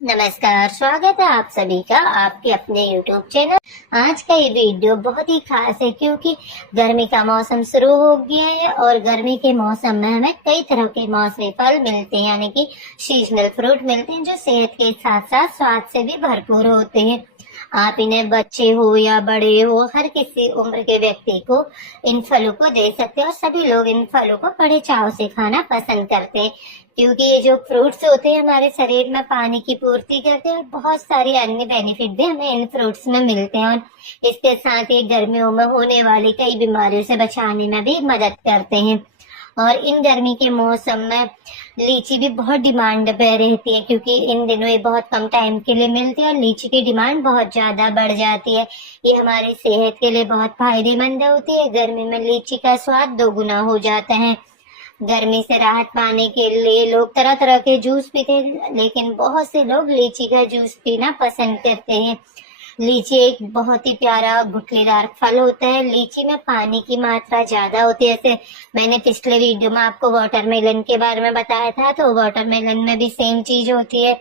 नमस्कार, स्वागत है आप सभी का आपके अपने YouTube चैनल। आज का ये वीडियो बहुत ही खास है क्योंकि गर्मी का मौसम शुरू हो गया है और गर्मी के मौसम में हमें कई तरह के मौसमी फल मिलते हैं, यानी कि सीजनल फ्रूट मिलते हैं जो सेहत के साथ साथ स्वाद से भी भरपूर होते हैं। आप इन्हें बच्चे हो या बड़े हो, हर किसी उम्र के व्यक्ति को इन फलों को दे सकते हैं और सभी लोग इन फलों को बड़े चाव से खाना पसंद करते हैं क्योंकि ये जो फ्रूट्स होते हैं हमारे शरीर में पानी की पूर्ति करते हैं और बहुत सारे अन्य बेनिफिट भी हमें इन फ्रूट्स में मिलते हैं और इसके साथ ही गर्मियों में होने वाली कई बीमारियों से बचाने में भी मदद करते हैं। और इन गर्मी के मौसम में लीची भी बहुत डिमांड पे रहती है क्योंकि इन दिनों ये बहुत कम टाइम के लिए मिलती है और लीची की डिमांड बहुत ज्यादा बढ़ जाती है। ये हमारी सेहत के लिए बहुत फायदेमंद होती है। गर्मी में लीची का स्वाद दोगुना हो जाता है। गर्मी से राहत पाने के लिए लोग तरह तरह के जूस पीते हैं, लेकिन बहुत से लोग लीची का जूस पीना पसंद करते हैं। लीची एक बहुत ही प्यारा गुठलीदार फल होता है। लीची में पानी की मात्रा ज्यादा होती है। जैसे मैंने पिछले वीडियो में आपको वाटरमेलन के बारे में बताया था, तो वाटरमेलन में भी सेम चीज होती है।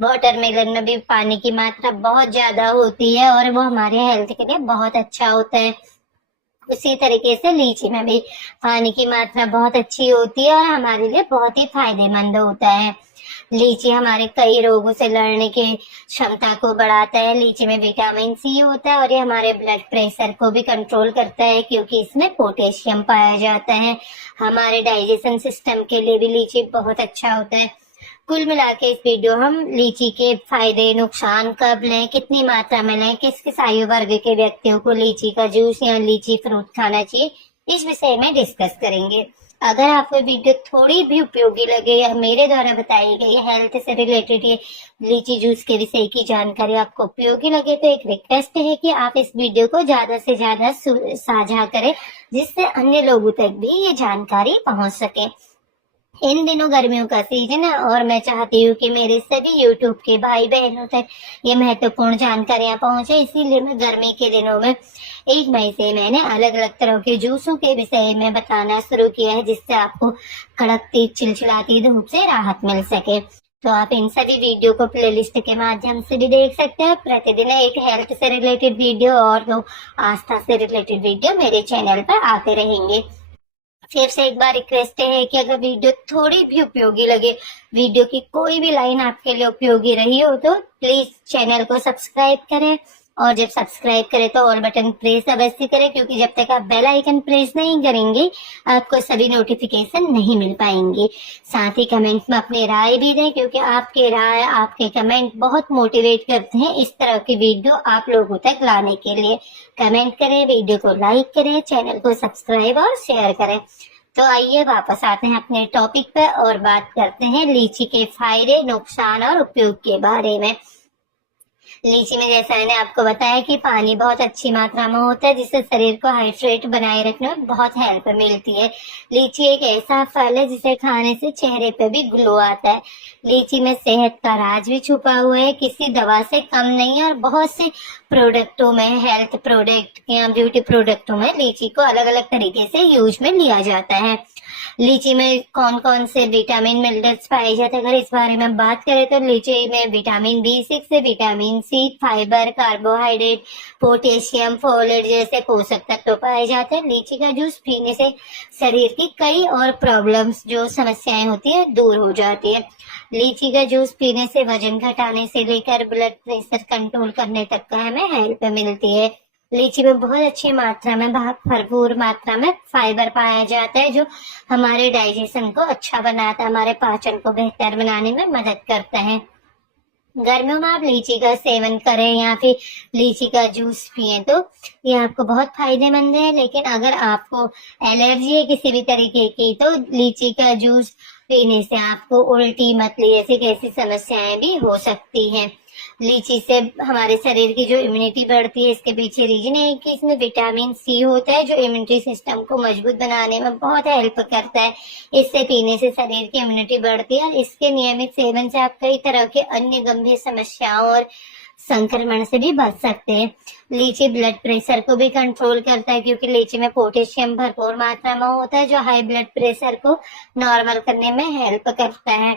वाटरमेलन में भी पानी की मात्रा बहुत ज्यादा होती है और वो हमारे हेल्थ के लिए बहुत अच्छा होता है। उसी तरीके से लीची में भी पानी की मात्रा बहुत अच्छी होती है और हमारे लिए बहुत ही फायदेमंद होता है। लीची हमारे कई रोगों से लड़ने की क्षमता को बढ़ाता है। लीची में विटामिन सी होता है और ये हमारे ब्लड प्रेशर को भी कंट्रोल करता है क्योंकि इसमें पोटेशियम पाया जाता है। हमारे डाइजेशन सिस्टम के लिए भी लीची बहुत अच्छा होता है। कुल मिला के इस वीडियो हम लीची के फायदे नुकसान, कब लें, कितनी मात्रा में लें, किस किस आयु वर्ग के व्यक्तियों को लीची का जूस या लीची फ्रूट खाना चाहिए, इस विषय में डिस्कस करेंगे। अगर आपको वीडियो थोड़ी भी उपयोगी लगे या मेरे द्वारा बताई गई हेल्थ से रिलेटेड ये लीची जूस के विषय की जानकारी आपको उपयोगी लगे तो एक रिक्वेस्ट है कि आप इस वीडियो को ज्यादा से ज्यादा साझा करें जिससे अन्य लोगों तक भी ये जानकारी पहुंच सके। इन दिनों गर्मियों का सीजन है और मैं चाहती हूँ कि मेरे सभी यूट्यूब के भाई बहनों तक ये महत्वपूर्ण जानकारियां पहुंचे, इसीलिए मैं गर्मी के दिनों में 1 मई से मैंने अलग अलग तरह के जूसों के विषय में बताना शुरू किया है जिससे आपको कड़कती चिलचिलाती धूप से राहत मिल सके। तो आप इन सभी वीडियो को प्लेलिस्ट के माध्यम से भी देख सकते हैं। प्रतिदिन एक हेल्थ से रिलेटेड वीडियो और 2 आस्था से रिलेटेड वीडियो मेरे चैनल पर आते रहेंगे। फिर से एक बार रिक्वेस्ट है कि अगर वीडियो थोड़ी भी उपयोगी लगे, वीडियो की कोई भी लाइन आपके लिए उपयोगी रही हो तो प्लीज चैनल को सब्सक्राइब करें और जब सब्सक्राइब करें तो ऑल बटन प्रेस अवश्य करें क्योंकि जब तक आप बेल आइकन प्रेस नहीं करेंगे आपको सभी नोटिफिकेशन नहीं मिल पाएंगे। साथ ही कमेंट में अपनी राय भी दें क्योंकि आपके राय, आपके कमेंट बहुत मोटिवेट करते हैं इस तरह की वीडियो आप लोगों तक लाने के लिए। कमेंट करें, वीडियो को लाइक करें, चैनल को सब्सक्राइब और शेयर करें। तो आइए वापस आते हैं अपने टॉपिक पर और बात करते हैं लीची के फायदे, नुकसान और उपयोग के बारे में। लीची में जैसा मैंने आपको बताया कि पानी बहुत अच्छी मात्रा में होता है जिससे शरीर को हाइड्रेट बनाए रखने में बहुत हेल्प मिलती है। लीची एक ऐसा फल है जिसे खाने से चेहरे पे भी ग्लो आता है। लीची में सेहत का राज भी छुपा हुआ है, किसी दवा से कम नहीं है और बहुत से प्रोडक्टों में, हेल्थ प्रोडक्ट या ब्यूटी प्रोडक्टों में लीची को अलग अलग तरीके से यूज में लिया जाता है। लीची में कौन कौन से विटामिन मिनरल्स पाए जाते हैं, अगर इस बारे में बात करें तो लीची में विटामिन B6 से vitamin C, fibre, carbohydrate, potassium, folate जैसे पोषक तत्व पाए जाते हैं। लीची का जूस पीने से शरीर की कई और प्रॉब्लम्स, जो समस्याएं होती है, दूर हो जाती है। लीची का जूस पीने से वजन घटाने से लेकर ब्लड प्रेशर कंट्रोल करने तक का हमें हेल्प मिलती है। लीची में बहुत अच्छी मात्रा में, भरपूर मात्रा में फाइबर पाया जाता है जो हमारे डाइजेशन को अच्छा बनाता है, हमारे पाचन को बेहतर बनाने में मदद करता है। गर्मियों में आप लीची का सेवन करें या फिर लीची का जूस पिए तो ये आपको बहुत फायदेमंद है, लेकिन अगर आपको एलर्जी है किसी भी तरीके की तो लीची का जूस पीने से आपको उल्टी, मतली ऐसी कैसी समस्याएं भी हो सकती हैं। लीची से हमारे शरीर की जो इम्यूनिटी बढ़ती है, इसके पीछे रीजन है कि इसमें विटामिन सी होता है जो इम्यूनिटी सिस्टम को मजबूत बनाने में बहुत हेल्प करता है। इससे पीने से शरीर की इम्यूनिटी बढ़ती है और इसके नियमित सेवन से आप कई तरह के अन्य गंभीर समस्याओं और संक्रमण से भी बच सकते हैं। लीची ब्लड प्रेशर को भी कंट्रोल करता है क्योंकि लीची में पोटेशियम भरपूर मात्रा में होता है जो हाई ब्लड प्रेशर को नॉर्मल करने में हेल्प करता है।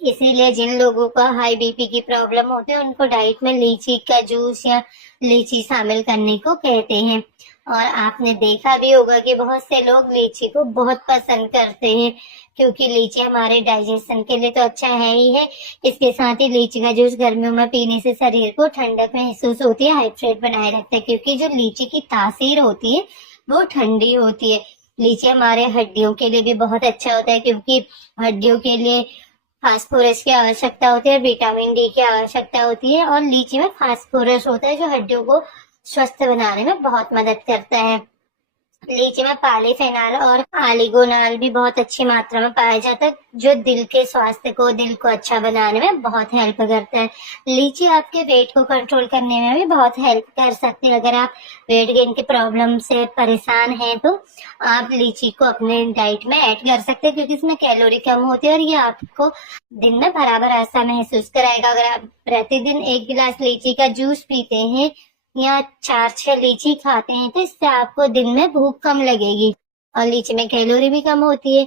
इसीलिए जिन लोगों का हाई बीपी की प्रॉब्लम होती है उनको डाइट में लीची का जूस या लीची शामिल करने को कहते हैं। और आपने देखा भी होगा कि बहुत से लोग लीची को बहुत पसंद करते हैं, क्योंकि लीची हमारे डाइजेशन के लिए तो अच्छा है ही है। इसके साथ ही लीची का जूस गर्मियों में पीने से शरीर को ठंडक महसूस होती है, हाइड्रेट बनाए रखता है, क्योंकि जो लीची की तासीर होती है वो ठंडी होती है। लीची हमारे हड्डियों के लिए भी बहुत अच्छा होता है, क्योंकि हड्डियों के लिए फास्फोरस की आवश्यकता होती है, विटामिन डी की आवश्यकता होती है, और लीची में फास्फोरस होता है जो हड्डियों को स्वस्थ बनाने में बहुत मदद करता है। लीची में पॉलीफेनॉल और ऑलिगोनॉल भी बहुत अच्छी मात्रा में पाया जाता है, जो दिल के स्वास्थ्य को, दिल को अच्छा बनाने में बहुत हेल्प करता है। लीची आपके वेट को कंट्रोल करने में भी बहुत हेल्प कर सकती है। अगर आप वेट गेन की प्रॉब्लम से परेशान हैं तो आप लीची को अपने डाइट में ऐड कर सकते हैं, क्योंकि इसमें कैलोरी कम होती है और ये आपको दिन में बराबर ऐसा महसूस कराएगा। अगर आप प्रतिदिन 1 गिलास लीची का जूस पीते हैं या 4-6 लीची खाते हैं तो इससे आपको दिन में भूख कम लगेगी, और लीची में कैलोरी भी कम होती है।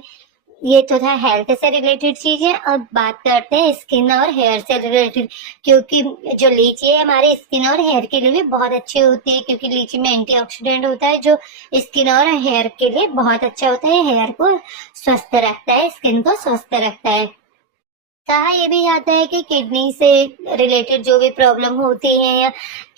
ये तो था हेल्थ से रिलेटेड चीजें। अब बात करते हैं स्किन और हेयर से रिलेटेड, क्योंकि जो लीची है हमारे स्किन और हेयर के लिए भी बहुत अच्छी होती है, क्योंकि लीची में एंटीऑक्सीडेंट होता है जो स्किन और हेयर के लिए बहुत अच्छा होता है। हेयर को स्वस्थ रखता है, स्किन को स्वस्थ रखता है। कहा यह भी जाता है कि किडनी से रिलेटेड जो भी प्रॉब्लम होती है या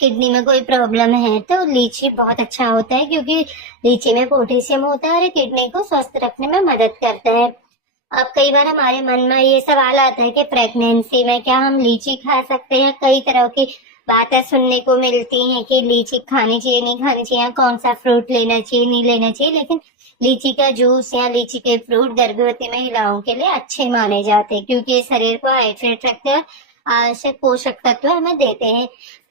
किडनी में कोई प्रॉब्लम है तो लीची बहुत अच्छा होता है, क्योंकि लीची में पोटेशियम होता है और किडनी को स्वस्थ रखने में मदद करता है। अब कई बार हमारे मन में ये सवाल आता है कि प्रेगनेंसी में क्या हम लीची खा सकते हैं। कई तरह की बातें सुनने को मिलती हैं कि लीची खानी चाहिए, नहीं खानी चाहिए, कौन सा फ्रूट लेना चाहिए, नहीं लेना चाहिए। लेकिन लीची का जूस या लीची के फ्रूट गर्भवती महिलाओं के लिए अच्छे माने जाते हैं, क्योंकि ये शरीर को हाइड्रेट रखते हैं, आवश्यक पोषक तत्व हमें देते हैं।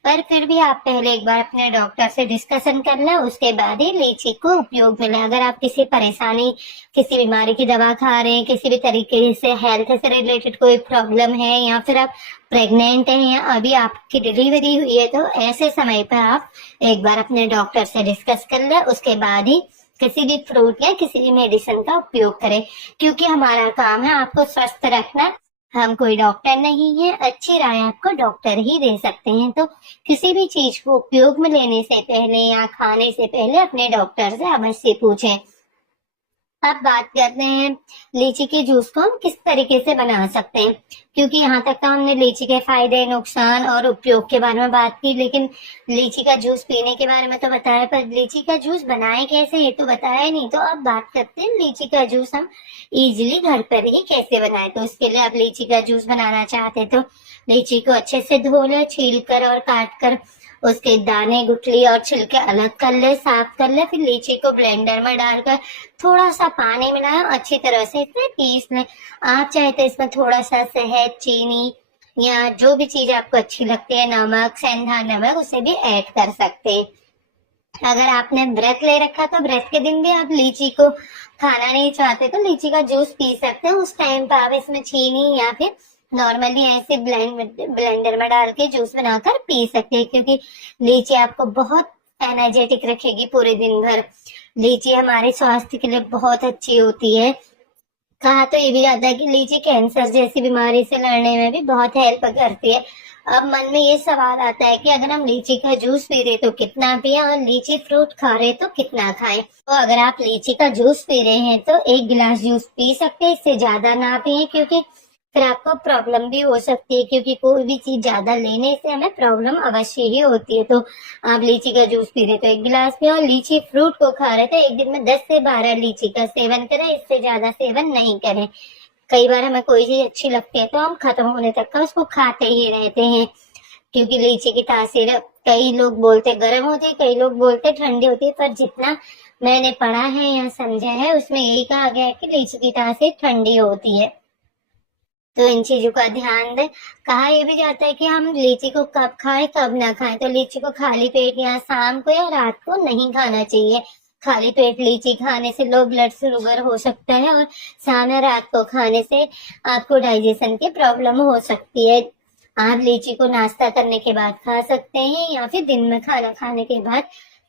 पर फिर भी आप पहले एक बार अपने डॉक्टर से डिस्कशन कर लें, उसके बाद ही लीची को उपयोग में लें। अगर आप किसी परेशानी, किसी बीमारी की दवा खा रहे हैं, किसी भी तरीके से हेल्थ से रिलेटेड कोई प्रॉब्लम है, या फिर आप प्रेग्नेंट हैं या अभी आपकी डिलीवरी हुई है, तो ऐसे समय पर आप एक बार अपने डॉक्टर से डिस्कस कर लें, उसके बाद ही किसी भी फ्रूट या किसी भी मेडिसिन का उपयोग करें। क्योंकि हमारा काम है आपको स्वस्थ रखना, हम कोई डॉक्टर नहीं है। अच्छी राय आपको डॉक्टर ही दे सकते हैं। तो किसी भी चीज को उपयोग में लेने से पहले या खाने से पहले अपने डॉक्टर से अवश्य पूछें। अब बात करते हैं लीची के जूस को हम किस तरीके से बना सकते हैं, क्योंकि यहाँ तक तो हमने लीची के फायदे, नुकसान और उपयोग के बारे में बात की, लेकिन लीची का जूस पीने के बारे में तो बताया, पर लीची का जूस बनाए कैसे ये तो बताया नहीं। तो अब बात करते हैं लीची का जूस हम इजीली घर पर ही कैसे बनाए। तो इसके लिए आप लीची का जूस बनाना चाहते तो लीची को अच्छे से धो ले, छील कर और काट कर उसके दाने, गुठली और छिलके अलग कर ले, साफ कर ले। फिर लीची को ब्लेंडर में डालकर थोड़ा सा पानी मिलाएं, अच्छी तरह से इसे पीस लें। आप चाहे तो इसमें थोड़ा सा शहद, चीनी या जो भी चीज आपको अच्छी लगती है, नमक, सेंधा नमक, उसे भी ऐड कर सकते हैं। अगर आपने व्रत ले रखा तो व्रत के दिन भी आप लीची को खाना नहीं चाहते तो लीची का जूस पी सकते हैं। उस टाइम पर आप इसमें चीनी या फिर नॉर्मली ऐसे ब्लेंडर में डाल के जूस बनाकर पी सकते हैं, क्योंकि लीची आपको बहुत एनर्जेटिक रखेगी पूरे दिन भर। लीची हमारे स्वास्थ्य के लिए बहुत अच्छी होती है। कहा तो ये भी जाता है कि लीची कैंसर जैसी बीमारी से लड़ने में भी बहुत हेल्प करती है। अब मन में ये सवाल आता है कि अगर हम लीची का जूस पी रहे तो कितना पिए, और लीची फ्रूट खा रहे तो कितना खाएं। तो अगर आप लीची का जूस पी रहे हैं तो 1 गिलास जूस पी सकते हैं, इससे ज्यादा ना पिए, क्योंकि फिर आपको प्रॉब्लम भी हो सकती है, क्योंकि कोई भी चीज ज्यादा लेने से हमें प्रॉब्लम अवश्य ही होती है। तो आप लीची का जूस पी रहे तो 1 गिलास पिए, और लीची फ्रूट को खा रहे तो एक दिन में 10 से 12 लीची का सेवन करें, इससे ज्यादा सेवन नहीं करें। कई बार हमें कोई चीज अच्छी लगती है तो हम खत्म होने तक का उसको खाते ही रहते हैं, क्योंकि लीची की तासीर कई लोग बोलते गर्म होती है, कई लोग बोलते ठंडी होती है, पर जितना मैंने पढ़ा है या समझा है उसमें यही कहा गया है कि लीची की तासीर ठंडी होती है। तो इन चीजों का ध्यान दें। कहा यह भी जाता है कि हम लीची को कब खाएं कब ना खाएं। तो लीची को खाली पेट या शाम को या रात को नहीं खाना चाहिए। खाली पेट लीची खाने से लो ब्लड शुगर हो सकता है, और शाम या रात को खाने से आपको डाइजेशन की प्रॉब्लम हो सकती है। आप लीची को नाश्ता करने के बाद खा सकते हैं या फिर दिन में खाना खाने के बाद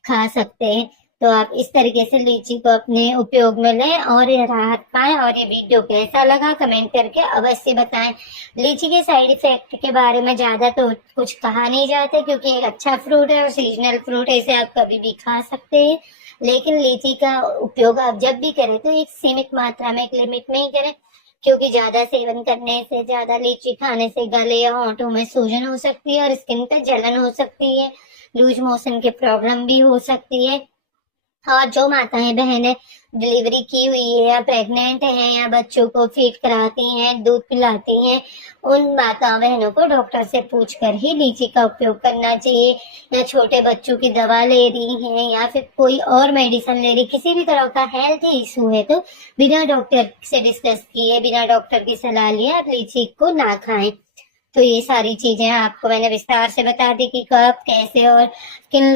खा सकते हैं। तो आप इस तरीके से लीची को अपने उपयोग में लें और ये राहत पाएं। और ये वीडियो कैसा लगा कमेंट करके अवश्य बताएं। लीची के साइड इफेक्ट के बारे में ज्यादा तो कुछ कहा नहीं जाता, क्योंकि एक अच्छा फ्रूट है और सीजनल फ्रूट है, इसे आप कभी भी खा सकते हैं। लेकिन लीची का उपयोग आप जब भी करें तो एक सीमित मात्रा में, एक लिमिट में ही करें, क्योंकि ज्यादा सेवन करने से, ज्यादा लीची खाने से गले या होंठों में सूजन हो सकती है और स्किन पे जलन हो सकती है, लूज मोशन की प्रॉब्लम भी हो सकती है। और जो माताएं बहनें डिलीवरी की हुई है या प्रेग्नेंट हैं या बच्चों को फीड कराती हैं, दूध पिलाती हैं, उन माता बहनों को डॉक्टर से पूछकर ही लीची का उपयोग करना चाहिए। या छोटे बच्चों की दवा ले रही हैं या फिर कोई और मेडिसिन ले रही, किसी भी तरह का हेल्थ इशू है तो बिना डॉक्टर से डिस्कस किए, बिना डॉक्टर की सलाह लिए आप लीची को ना खाएं। तो ये सारी चीजें आपको मैंने विस्तार से बता दी कि कब, कैसे और किन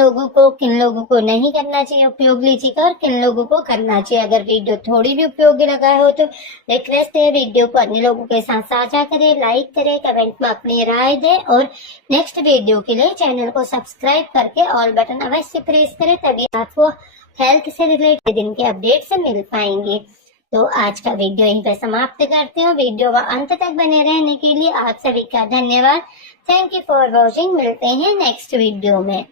लोगों को नहीं करना चाहिए उपयोग लीची का और किन लोगों को करना चाहिए। अगर वीडियो थोड़ी भी उपयोगी लगा हो तो रिक्वेस्ट है, वीडियो को अन्य लोगों के साथ साझा करें, लाइक करें, कमेंट में अपनी राय दें और नेक्स्ट वीडियो के लिए चैनल को सब्सक्राइब करके ऑल बटन अवश्य प्रेस करें, तभी आपको हेल्थ से रिलेटेड दिन के अपडेट से मिल पाएंगे। तो आज का वीडियो यहीं पर समाप्त करती हूँ। वीडियो का अंत तक बने रहने के लिए आप सभी का धन्यवाद। Thank you for watching. मिलते हैं नेक्स्ट वीडियो में।